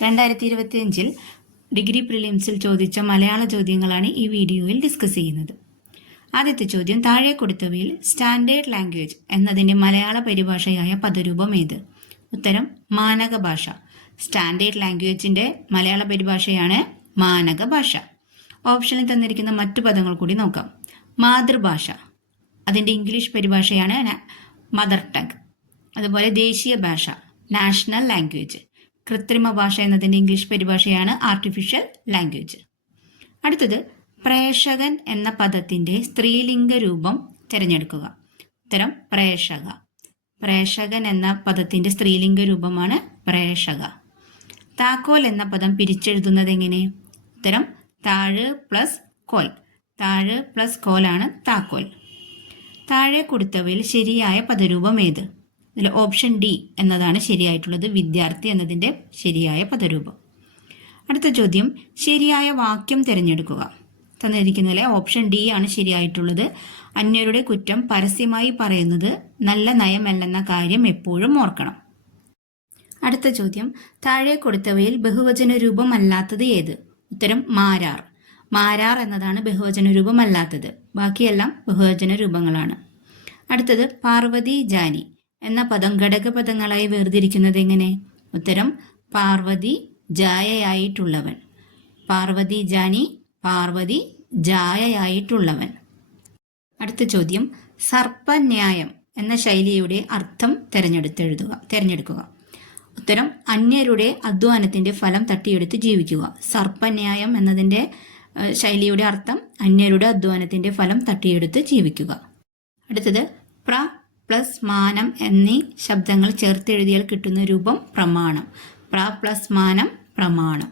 2025 degree പ്രിലിംസിൽ ചോദിച്ച മലയാള ചോദ്യങ്ങളാണ് ഈ വീഡിയോയിൽ ഡിസ്കസ് ചെയ്യുന്നത്. ആദ്യത്തെ ചോദ്യം, താഴെ കൊടുത്തവയിൽ സ്റ്റാൻഡേർഡ് ലാംഗ്വേജ് എന്നതിന്റെ മലയാള പരിഭാഷയായ പദരൂപം ഏത്? ഉത്തരം മാനക ഭാഷ. സ്റ്റാൻഡേർഡ് ലാംഗ്വേജിന്റെ മലയാള പരിഭാഷയാണ് മാനക ഭാഷ. ഓപ്ഷനിൽ തന്നിരിക്കുന്ന മറ്റു പദങ്ങൾ കൂടി നോക്കാം. മാതൃഭാഷ, അതിന്റെ ഇംഗ്ലീഷ് പരിഭാഷയാണ് മദർ ടങ്. അതുപോലെ ദേശീയ ഭാഷ, നാഷണൽ ലാംഗ്വേജ്. കൃത്രിമ ഭാഷ എന്നതിന്റെ ഇംഗ്ലീഷ് പരിഭാഷയാണ് ആർട്ടിഫിഷ്യൽ ലാംഗ്വേജ്. അടുത്തത്, പ്രേഷകൻ എന്ന പദത്തിന്റെ സ്ത്രീലിംഗ രൂപം തിരഞ്ഞെടുക്കുക. ഉത്തരം പ്രേഷക. പ്രേഷകൻ എന്ന പദത്തിന്റെ സ്ത്രീലിംഗ രൂപമാണ് പ്രേഷക. താക്കോൽ എന്ന പദം പിരിച്ചെഴുതുന്നത് എങ്ങനെ? ഉത്തരം താഴ് പ്ലസ് കോൽ. താഴ് പ്ലസ് കോലാണ് താക്കോൽ. താഴെ കൊടുത്തവയിൽ ശരിയായ പദരൂപം ഏത്? ഇതിൽ ഓപ്ഷൻ ഡി എന്നതാണ് ശരിയായിട്ടുള്ളത്, വിദ്യാർത്ഥി എന്നതിന്റെ ശരിയായ പദരൂപം. അടുത്ത ചോദ്യം, ശരിയായ വാക്യം തിരഞ്ഞെടുക്കുക. തന്നിരിക്കുന്നതിലെ ഓപ്ഷൻ ഡി ആണ് ശരിയായിട്ടുള്ളത്. അന്യരുടെ കുറ്റം പരസ്യമായി പറയുന്നത് നല്ല നയമല്ലെന്ന കാര്യം എപ്പോഴും ഓർക്കണം. അടുത്ത ചോദ്യം, താഴെ കൊടുത്തവയിൽ ബഹുവചന രൂപം അല്ലാത്തത് ഏത്? ഉത്തരം മാരാർ. മാരാർ എന്നതാണ് ബഹുവചന രൂപം അല്ലാത്തത്, ബാക്കിയെല്ലാം ബഹുവചന രൂപങ്ങളാണ്. അടുത്തത്, പാർവതി ജാനി എന്ന പദം ഘടകപദങ്ങളായി വേർതിരിക്കുന്നത് എങ്ങനെ? ഉത്തരം പാർവതി ജായയായിട്ടുള്ളവൻ. പാർവതി ജാനി, പാർവതി ജായയായിട്ടുള്ളവൻ. അടുത്ത ചോദ്യം, സർപ്പന്യായം എന്ന ശൈലിയുടെ അർത്ഥം തിരഞ്ഞെടുക്കുക. ഉത്തരം അന്യരുടെ അധ്വാനത്തിന്റെ ഫലം തട്ടിയെടുത്ത് ജീവിക്കുക. സർപ്പന്യായം എന്നതിന്റെ ശൈലിയുടെ അർത്ഥം അന്യരുടെ അധ്വാനത്തിന്റെ ഫലം തട്ടിയെടുത്ത് ജീവിക്കുക. അടുത്തത്, പ്ര പ്ലസ് മാനം എന്നീ ശബ്ദങ്ങൾ ചേർത്തെഴുതിയാൽ കിട്ടുന്ന രൂപം പ്രമാണം. പ്ര പ്ലസ് മാനം പ്രമാണം.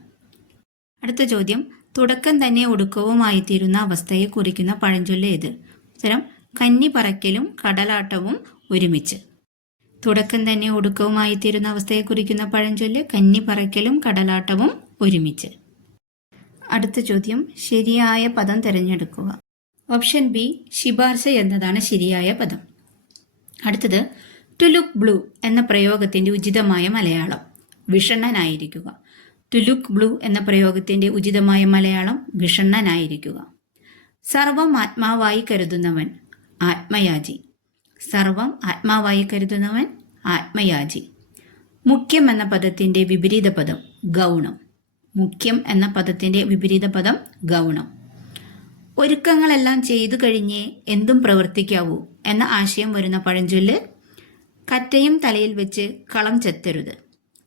അടുത്ത ചോദ്യം, തുടക്കം തന്നെ ഒടുക്കവുമായി തീരുന്ന അവസ്ഥയെ കുറിക്കുന്ന പഴഞ്ചൊല്ല് ഏത്? ഉത്തരം കന്നി പറക്കലും കടലാട്ടവും ഒരുമിച്ച്. തുടക്കം തന്നെ ഒടുക്കവുമായി തീരുന്ന അവസ്ഥയെ കുറിക്കുന്ന പഴഞ്ചൊല്ല് കന്നി പറക്കലും കടലാട്ടവും ഒരുമിച്ച്. അടുത്ത ചോദ്യം, ശരിയായ പദം തിരഞ്ഞെടുക്കുക. ഓപ്ഷൻ ബി ശിപാർശ എന്നതാണ് ശരിയായ പദം. അടുത്തത്, ടു ലുക്ക് ബ്ലൂ എന്ന പ്രയോഗത്തിന്റെ ഉചിതമായ മലയാളം. വിഷണ്ണനായിരിക്കുക. ടു ലുക്ക് ബ്ലൂ എന്ന പ്രയോഗത്തിന്റെ ഉചിതമായ മലയാളം വിഷണ്ണനായിരിക്കുക. സർവം ആത്മാവായി കരുതുന്നവൻ ആത്മയാജി. സർവം ആത്മാവായി കരുതുന്നവൻ ആത്മയാജി. മുഖ്യം എന്ന പദത്തിന്റെ വിപരീത പദം ഗൗണം. മുഖ്യം എന്ന പദത്തിന്റെ വിപരീത പദം ഗൗണം. ഒരുക്കങ്ങളെല്ലാം ചെയ്തു കഴിഞ്ഞേ എന്തും പ്രവർത്തിക്കാവൂ എന്ന ആശയം വരുന്ന പഴഞ്ചൊല്ല് കറ്റയും തലയിൽ വെച്ച് കളം ചെത്തരുത്.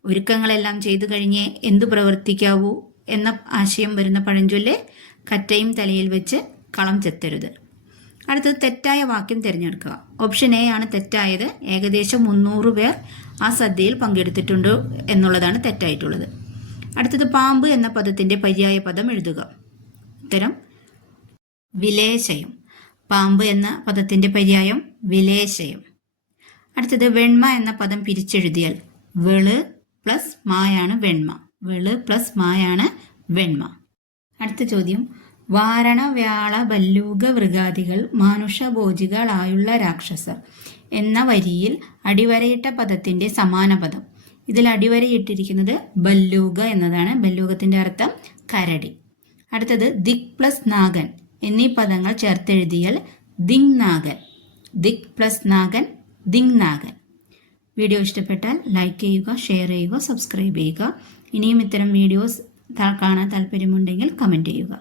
ഒരുക്കങ്ങളെല്ലാം ചെയ്തു കഴിഞ്ഞേ എന്തു പ്രവർത്തിക്കാവൂ എന്ന ആശയം വരുന്ന പഴഞ്ചൊല്ല് കറ്റയും തലയിൽ വെച്ച് കളം ചെത്തരുത്. അടുത്തത്, തെറ്റായ വാക്യം തിരഞ്ഞെടുക്കുക. ഓപ്ഷൻ എ ആണ് തെറ്റായത്. ഏകദേശം 300 പേർ ആ സദ്യയിൽ പങ്കെടുത്തിട്ടുണ്ട് എന്നുള്ളതാണ് തെറ്റായിട്ടുള്ളത്. അടുത്തത്, പാമ്പ് എന്ന പദത്തിന്റെ പര്യായ പദം എഴുതുക. ഉത്തരം വിലേശയം. പാമ്പ് എന്ന പദത്തിന്റെ പര്യായം വിലേശയം. അടുത്തത്, വെണ്മ എന്ന പദം പിരിച്ചെഴുതിയാൽ വെള് പ്ലസ് മായാണ് വെണ്മ. വെള് പ്ലസ് മായാണ് വെണ്മ. അടുത്ത ചോദ്യം, വാരണ വ്യാള ഭല്ലൂക വൃഗാദികൾ മാനുഷഭോജികളായുള്ള രാക്ഷസർ എന്ന വരിയിൽ അടിവരയിട്ട പദത്തിന്റെ സമാന പദം. ഇതിൽ അടിവരയിട്ടിരിക്കുന്നത് ഭല്ലൂക എന്നതാണ്. ഭല്ലൂകത്തിന്റെ അർത്ഥം കരടി. അടുത്തത്, ദിക് പ്ലസ് നാഗൻ എന്നീ പദങ്ങൾ ചേർത്തെഴുതിയാൽ ദിങ്നാഗൻ. ദിക് പ്ലസ് നാഗൻ ദിങ്നാഗൻ. വീഡിയോ ഇഷ്ടപ്പെട്ടാൽ ലൈക്ക് ചെയ്യുക, ഷെയർ ചെയ്യുക, സബ്സ്ക്രൈബ് ചെയ്യുക. ഇനിയും ഇത്തരം വീഡിയോസ് കാണാൻ താല്പര്യമുണ്ടെങ്കിൽ കമൻറ്റ് ചെയ്യുക.